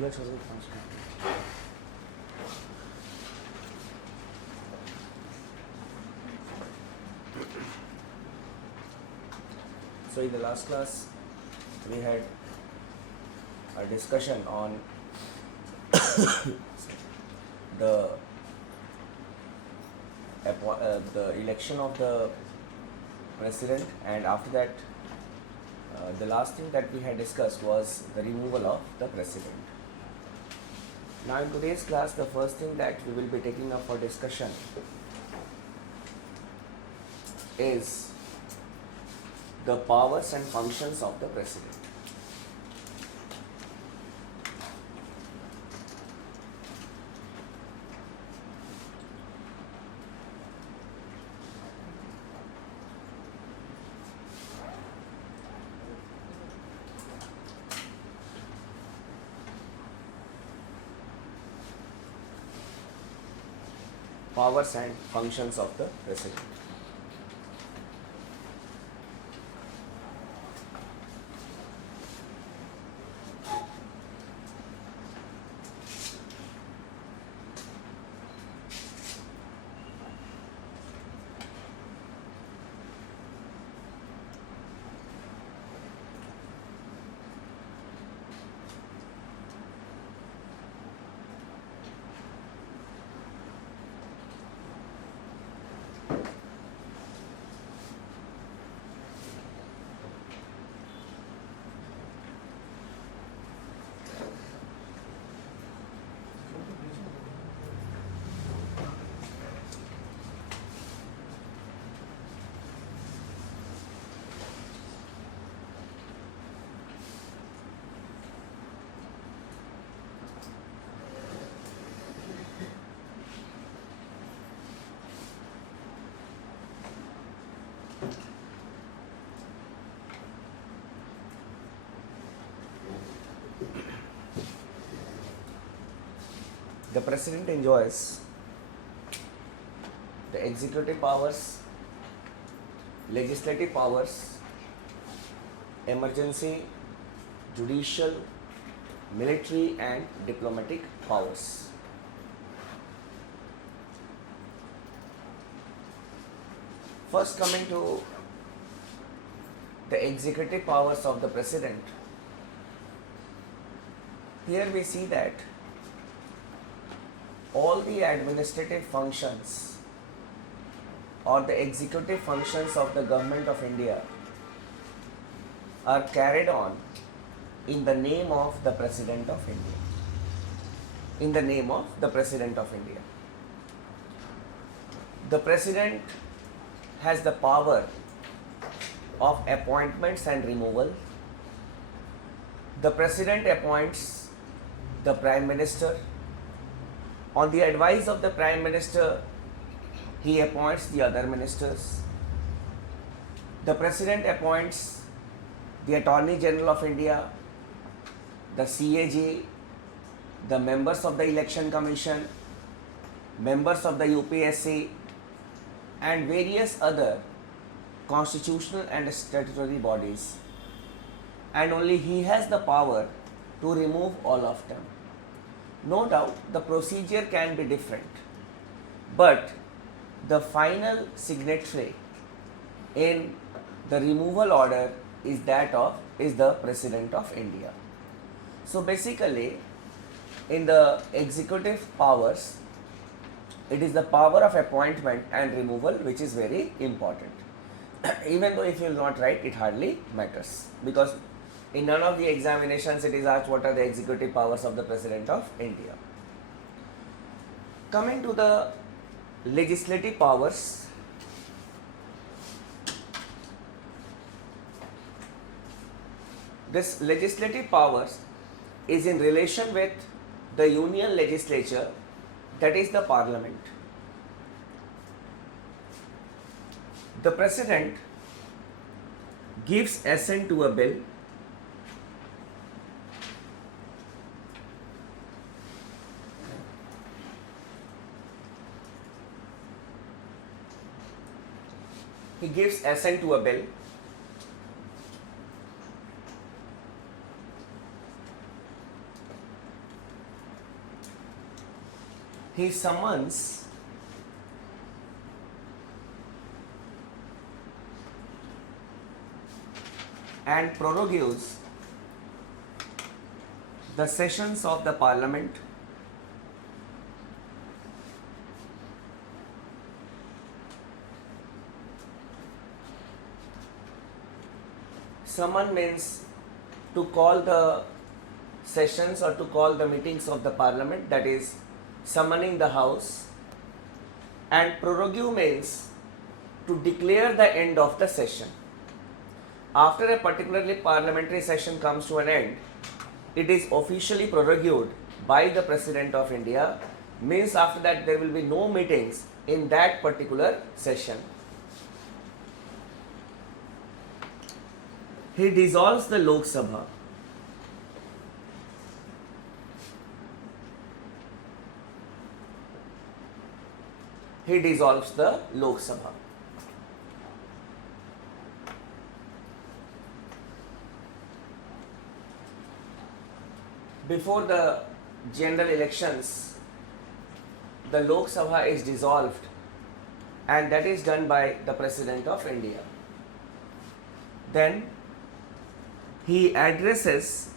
So in the last class we had a discussion on the election of the president, and after that the last thing that we had discussed was the removal of the president. Now in today's class, the first thing that we will be taking up for discussion is the powers and functions of the president. Powers and functions of the president. The president enjoys the executive powers, legislative powers, emergency, judicial, military and diplomatic powers. First, coming to the executive powers of the president, here we see that all the administrative functions or the executive functions of the government of India are carried on in the name of the President of India. In the name of the President of India. The President has the power of appointments and removal. The President appoints the Prime Minister. On the advice of the Prime Minister, he appoints the other ministers. The President appoints the Attorney General of India, the CAG, the members of the Election Commission, members of the UPSC, and various other constitutional and statutory bodies. And only he has the power to remove all of them. No doubt the procedure can be different, but the final signatory in the removal order is the President of India. So basically, in the executive powers, it is the power of appointment and removal which is very important. Even though if you will not write, it hardly matters, because in none of the examinations it is asked what are the executive powers of the President of India. Coming to the legislative powers, this legislative powers is in relation with the union legislature, that is the parliament. The President gives assent to a bill. He gives assent to a bill. he summons and prorogues the sessions of the parliament summon means to call the sessions or to call the meetings of the parliament, that is summoning the house, and prorogue means to declare the end of the session. After a particularly parliamentary session comes to an end, it is officially prorogued by the President of India, means after that there will be no meetings in that particular session. He dissolves the Lok Sabha. He dissolves the Lok Sabha. Before the general elections, the Lok Sabha is dissolved, and that is done by the President of India. Then he addresses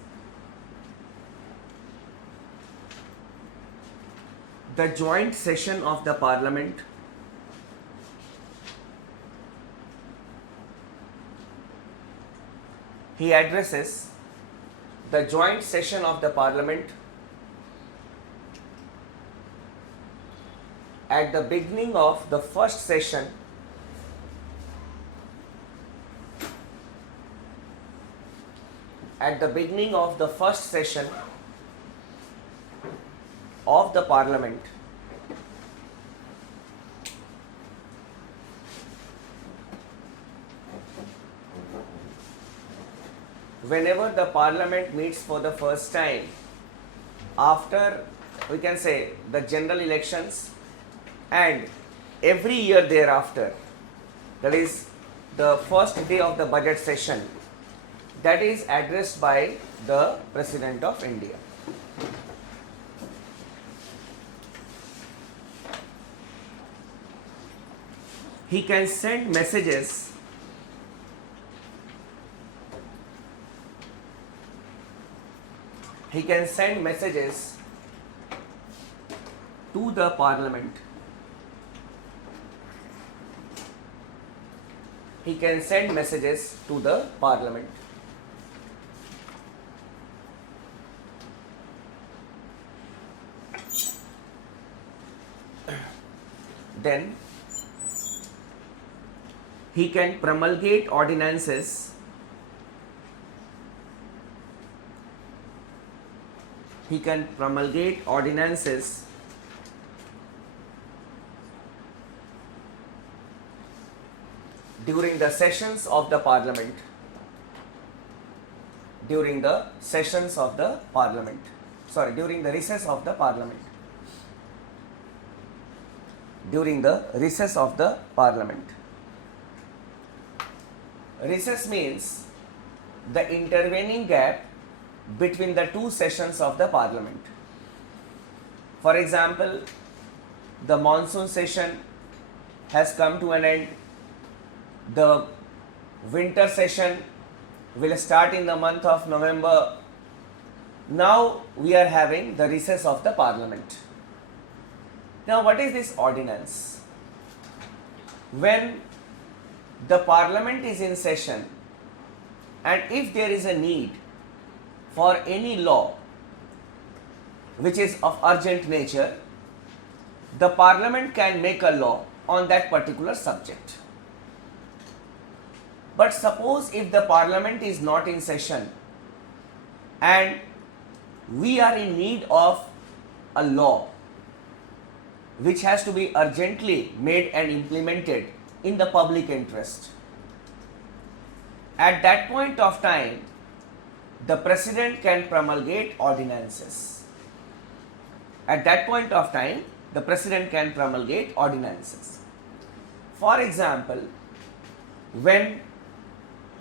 the joint session of the parliament the joint session of the parliament at the beginning of the first session of the parliament. Whenever the parliament meets for the first time after, we can say, the general elections, and every year thereafter, that is the first day of the budget session, that is addressed by the President of India. He can send messages to the parliament. Then he can promulgate ordinances during the sessions of the parliament. During the recess of the parliament. During the recess of the parliament. Recess means the intervening gap between the two sessions of the parliament. For example, the monsoon session has come to an end. The winter session will start in the month of November. Now we are having the recess of the parliament. Now what is this ordinance? When the parliament is in session, and if there is a need for any law which is of urgent nature, the parliament can make a law on that particular subject. But suppose if the parliament is not in session and we are in need of a law which has to be urgently made and implemented in the public interest, at that point of time, the President can promulgate ordinances. For example, when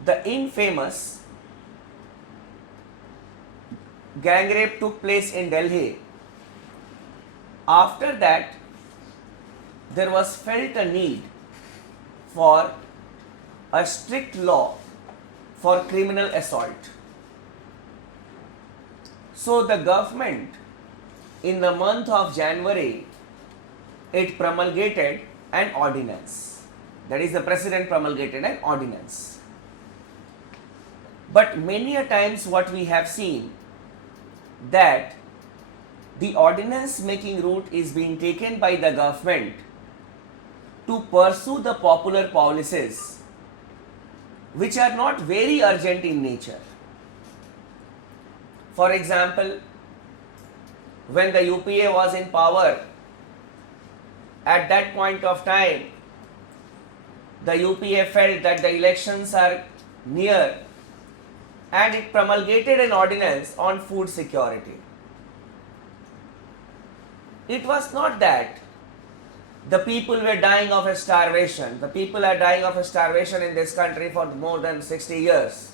the infamous gang rape took place in Delhi, After that, there was felt a need for a strict law for criminal assault. So the government, in the month of January, it promulgated an ordinance. That is, the president promulgated an ordinance. But many a times what we have seen, that the ordinance making route is being taken by the government to pursue the popular policies which are not very urgent in nature. For example, when the UPA was in power, at that point of time, the UPA felt that the elections are near and it promulgated an ordinance on food security. It was not that the people were dying of starvation. The people are dying of starvation in this country for more than 60 years.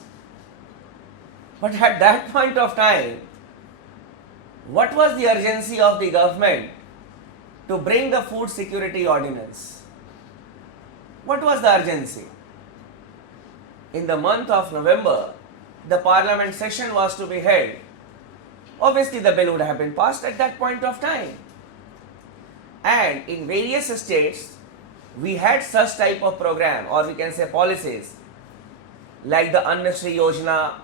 But at that point of time, what was the urgency of the government to bring the food security ordinance? What was the urgency? In the month of November, the parliament session was to be held. Obviously, the bill would have been passed at that point of time. And in various states, we had such type of program, or we can say policies, like the Annashri Yojana,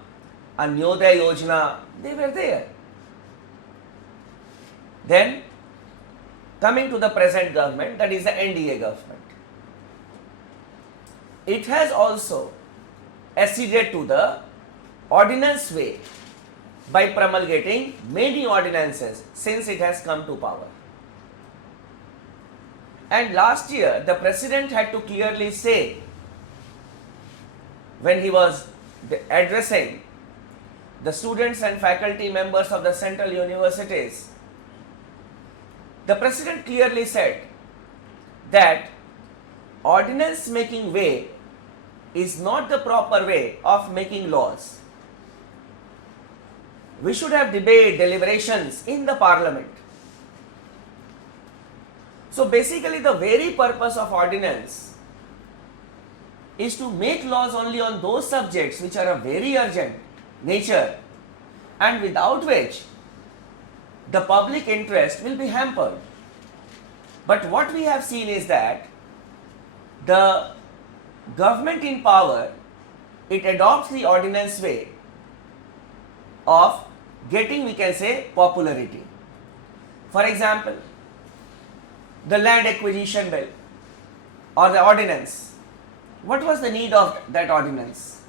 Anyodaya Yojana, they were there. Then, coming to the present government, that is the NDA government, it has also acceded to the ordinance way by promulgating many ordinances since it has come to power. And last year, the president had to clearly say, when he was addressing the students and faculty members of the central universities, the president clearly said that ordinance making way is not the proper way of making laws. We should have debate, deliberations in the parliament. So basically, the very purpose of ordinance is to make laws only on those subjects which are of very urgent nature and without which the public interest will be hampered. But what we have seen is that the government in power, it adopts the ordinance way of getting, we can say, popularity. For example, the land acquisition bill or the ordinance. What was the need of that ordinance?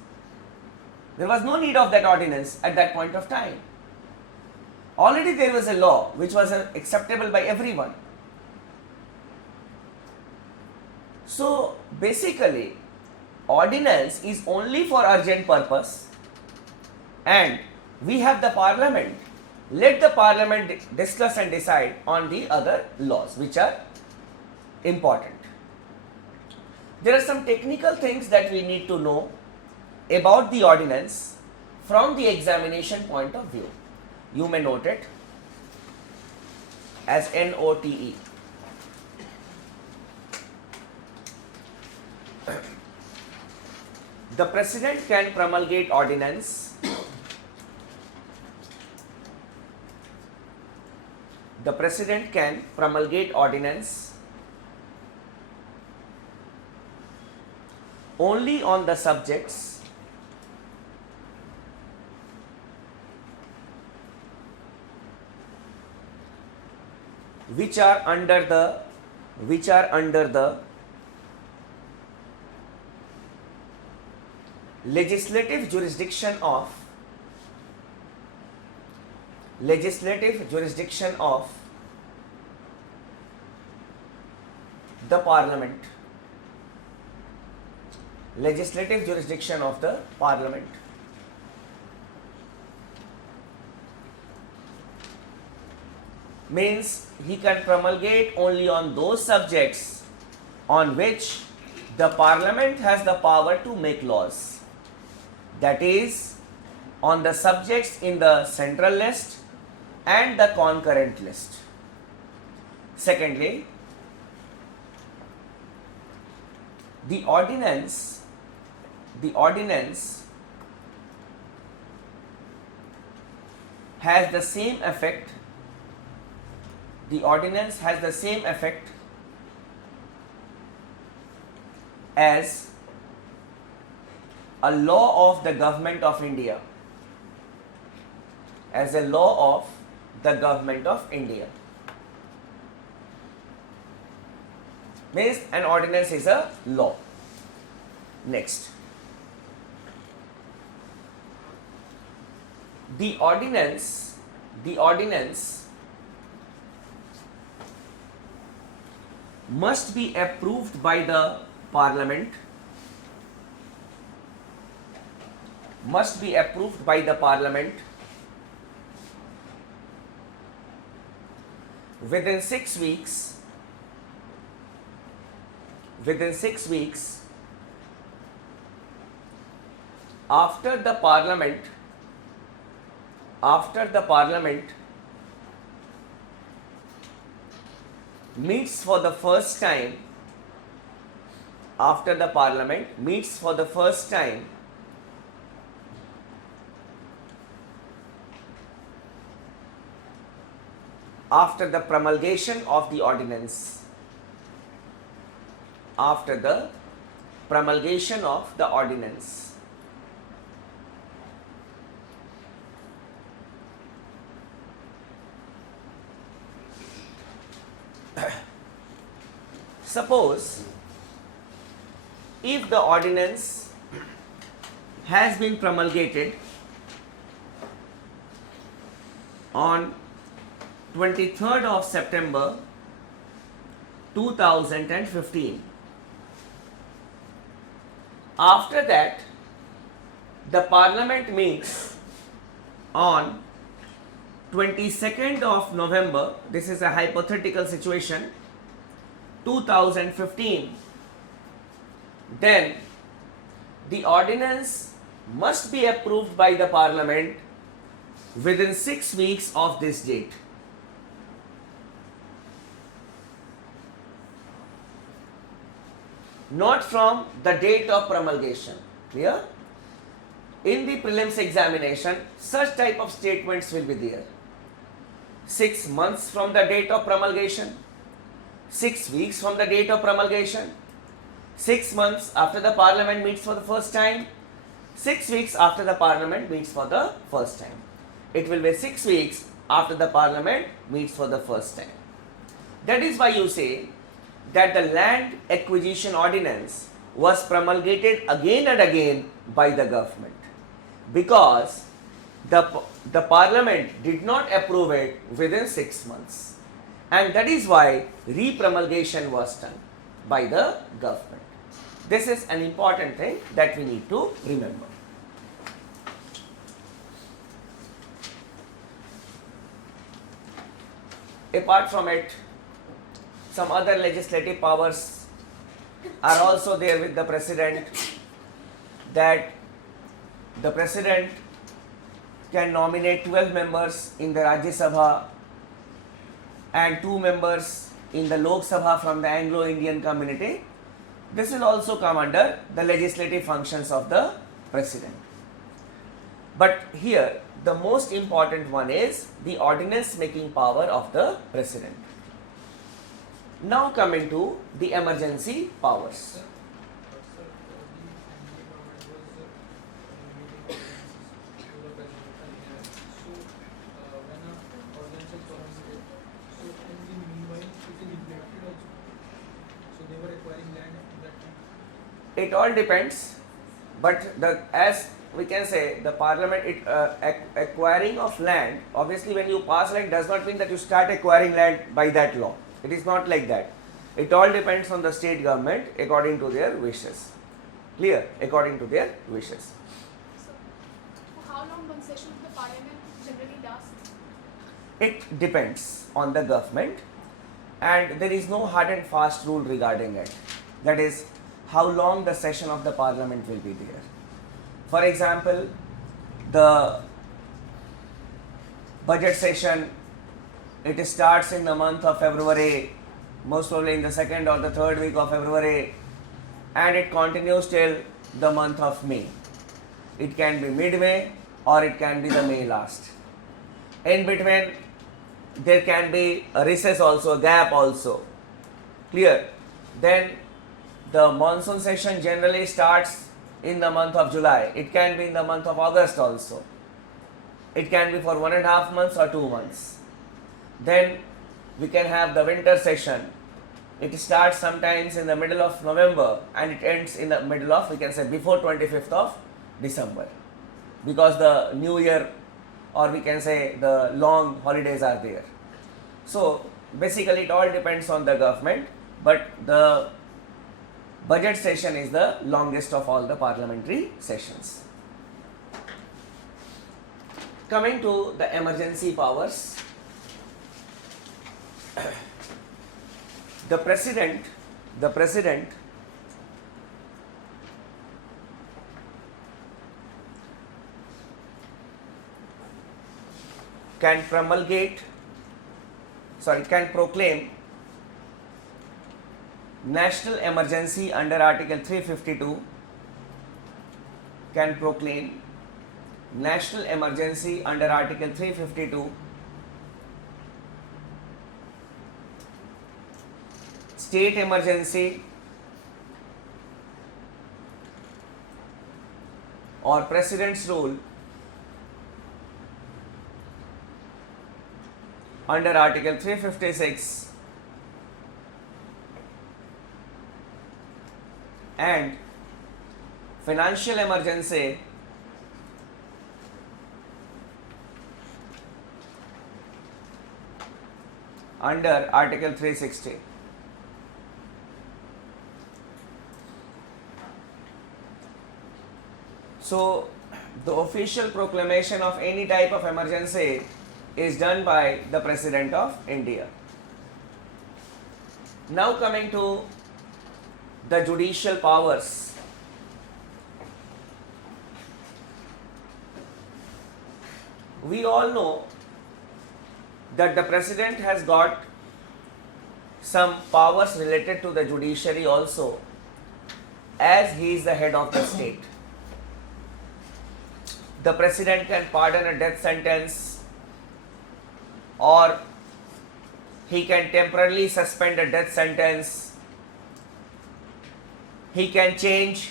There was no need of that ordinance at that point of time. Already there was a law which was acceptable by everyone. So basically, ordinance is only for urgent purpose, and we have the parliament. Let the parliament discuss and decide on the other laws which are important. There are some technical things that we need to know about the ordinance from the examination point of view. You may note it as NOTE. The president can promulgate ordinance. The president can promulgate ordinance only on the subjects which are under the legislative jurisdiction of the parliament. Legislative jurisdiction of the parliament. Means he can promulgate only on those subjects on which the parliament has the power to make laws. That is, on the subjects in the central list and the concurrent list. Secondly, the ordinance has the same effect. The ordinance has the same effect as a law of the government of India. As a law of the government of India. Means an ordinance is a law. Next. The ordinance must be approved by the parliament. Must be approved by the parliament within 6 weeks. Within 6 weeks after the parliament meets for the first time, after the parliament meets for the first time after the promulgation of the ordinance. After the promulgation of the ordinance. Suppose if the ordinance has been promulgated on 23rd of September 2015. After that, the parliament meets on 22nd of November, this is a hypothetical situation, 2015, then the ordinance must be approved by the parliament within 6 weeks of this date. Not from the date of promulgation. Clear? In the prelims examination, such type of statements will be there. 6 months from the date of promulgation, 6 weeks from the date of promulgation, 6 months after the parliament meets for the first time, 6 weeks after the parliament meets for the first time. It will be 6 weeks after the parliament meets for the first time. That is why you say that the land acquisition ordinance was promulgated again and again by the government, because the parliament did not approve it within 6 months, and that is why re-promulgation was done by the government. This is an important thing that we need to remember. Apart from it, some other legislative powers are also there with the president, that the president can nominate 12 members in the Rajya Sabha and 2 members in the Lok Sabha from the Anglo-Indian community. This will also come under the legislative functions of the president. But here the most important one is the ordinance making power of the president. Now coming to the emergency powers. It all depends, but as we can say, the parliament acquiring of land, obviously when you pass land does not mean that you start acquiring land by that law. It is not like that. It all depends on the state government according to their wishes. Clear? According to their wishes. So, how long one session of the parliament generally lasts? It depends on the government, and there is no hard and fast rule regarding it. That is, how long the session of the parliament will be there. For example, the budget session It starts in the month of February, most probably in the second or the third week of February, and it continues till the month of May. It can be mid-May or it can be the May last. In between, there can be a recess also, a gap also. Clear? Then the monsoon session generally starts in the month of July. It can be in the month of August also. It can be for 1.5 months or 2 months. Then we can have the winter session. It starts sometimes in the middle of November and it ends in the middle of, we can say, before 25th of December, because the new year, or we can say the long holidays are there. So basically it all depends on the government, but the budget session is the longest of all the parliamentary sessions. Coming to the emergency powers, the president can proclaim national emergency under Article 352, can proclaim national emergency under Article 352, state emergency or president's rule under Article 356 and financial emergency under Article 360. So the official proclamation of any type of emergency is done by the President of India. Now coming to the judicial powers. We all know that the President has got some powers related to the judiciary also, as he is the head of the state. The President can pardon a death sentence, or he can temporarily suspend a death sentence. He can change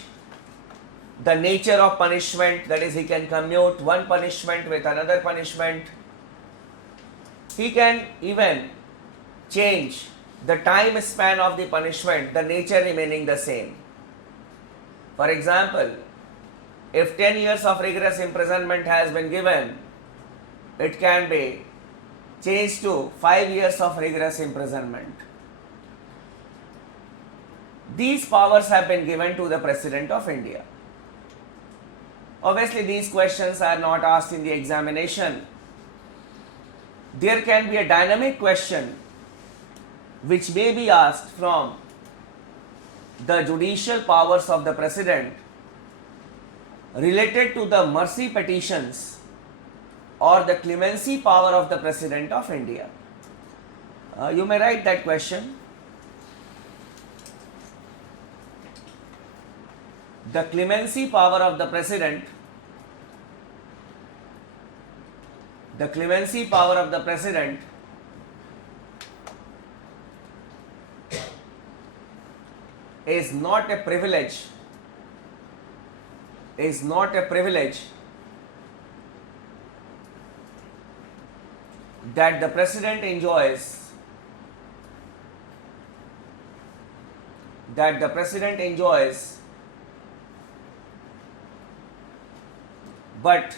the nature of punishment, that is, he can commute one punishment with another punishment. He can even change the time span of the punishment, the nature remaining the same. For example, if 10 years of rigorous imprisonment has been given, it can be changed to 5 years of rigorous imprisonment. These powers have been given to the President of India. Obviously, these questions are not asked in the examination. There can be a dynamic question which may be asked from the judicial powers of the President related to the mercy petitions or the clemency power of the President of India. You may write that question. The clemency power of the President, the clemency power of the President is not a privilege, that the President enjoys, but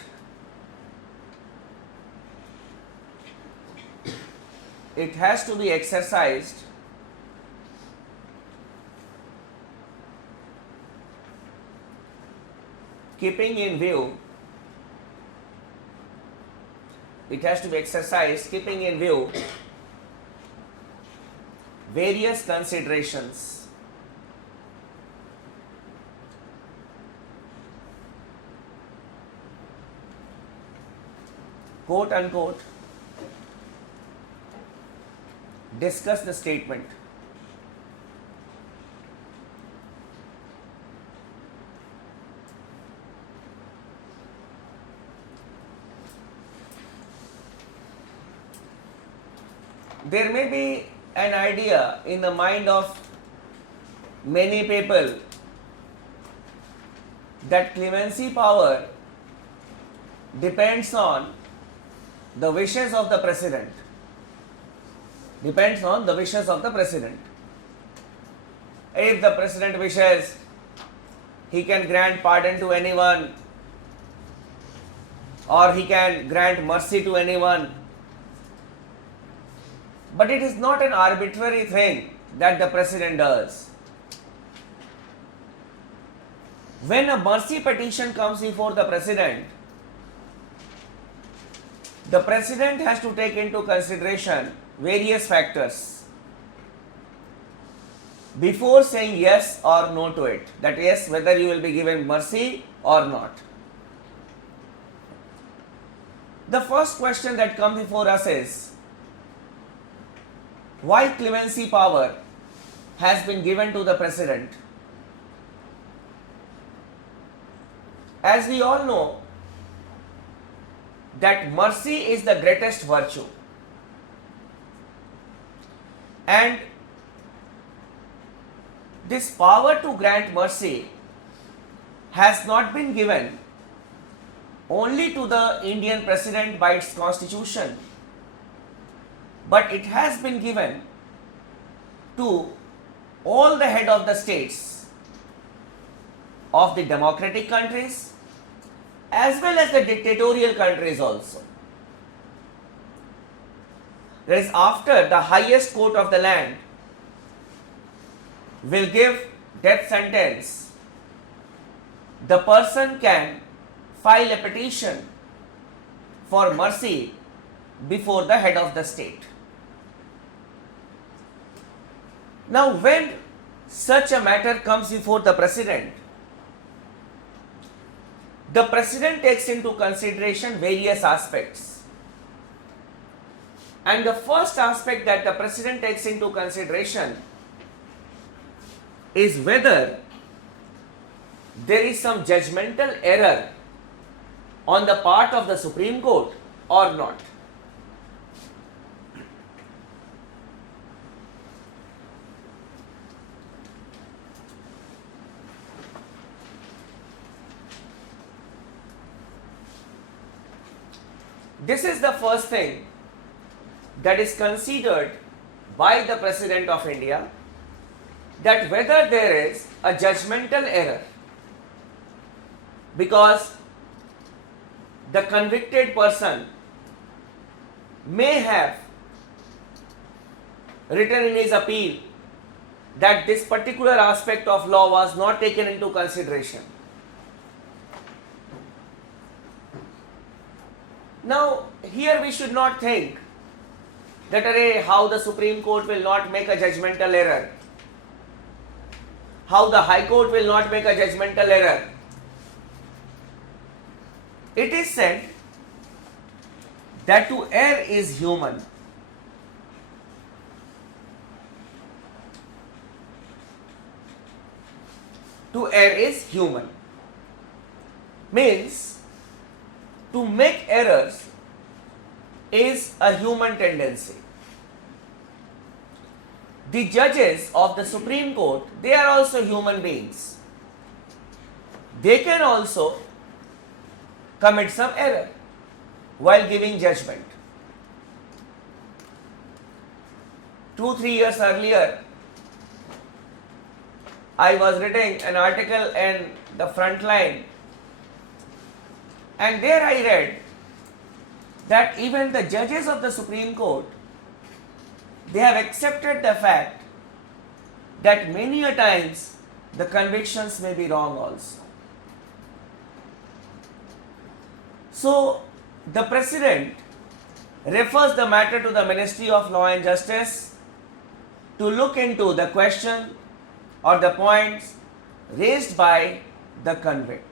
it has to be exercised keeping in view various considerations. Quote unquote, discuss the statement. There may be an idea in the mind of many people that clemency power depends on the wishes of the president. Depends on the wishes of the president. If the president wishes, he can grant pardon to anyone, or he can grant mercy to anyone. But it is not an arbitrary thing that the president does. When a mercy petition comes before the president has to take into consideration various factors before saying yes or no to it. That is, whether you will be given mercy or not. The first question that comes before us is, why clemency power has been given to the president? As we all know, that mercy is the greatest virtue, and this power to grant mercy has not been given only to the Indian president by its constitution, but it has been given to all the head of the states of the democratic countries as well as the dictatorial countries also. That is, after the highest court of the land will give death sentence, the person can file a petition for mercy before the head of the state. Now, when such a matter comes before the president takes into consideration various aspects. And the first aspect that the president takes into consideration is whether there is some judgmental error on the part of the Supreme Court or not. This is the first thing that is considered by the President of India, that whether there is a judgmental error, because the convicted person may have written in his appeal that this particular aspect of law was not taken into consideration. Now, here we should not think that how the Supreme Court will not make a judgmental error, how the High Court will not make a judgmental error. It is said that to err is human. To err is human. Means, to make errors is a human tendency. The judges of the Supreme Court, they are also human beings. They can also commit some error while giving judgment. 2-3 years earlier, I was reading an article in the Frontline, and there I read that even the judges of the Supreme Court, they have accepted the fact that many a times the convictions may be wrong also. So, the President refers the matter to the Ministry of Law and Justice to look into the question or the points raised by the convict.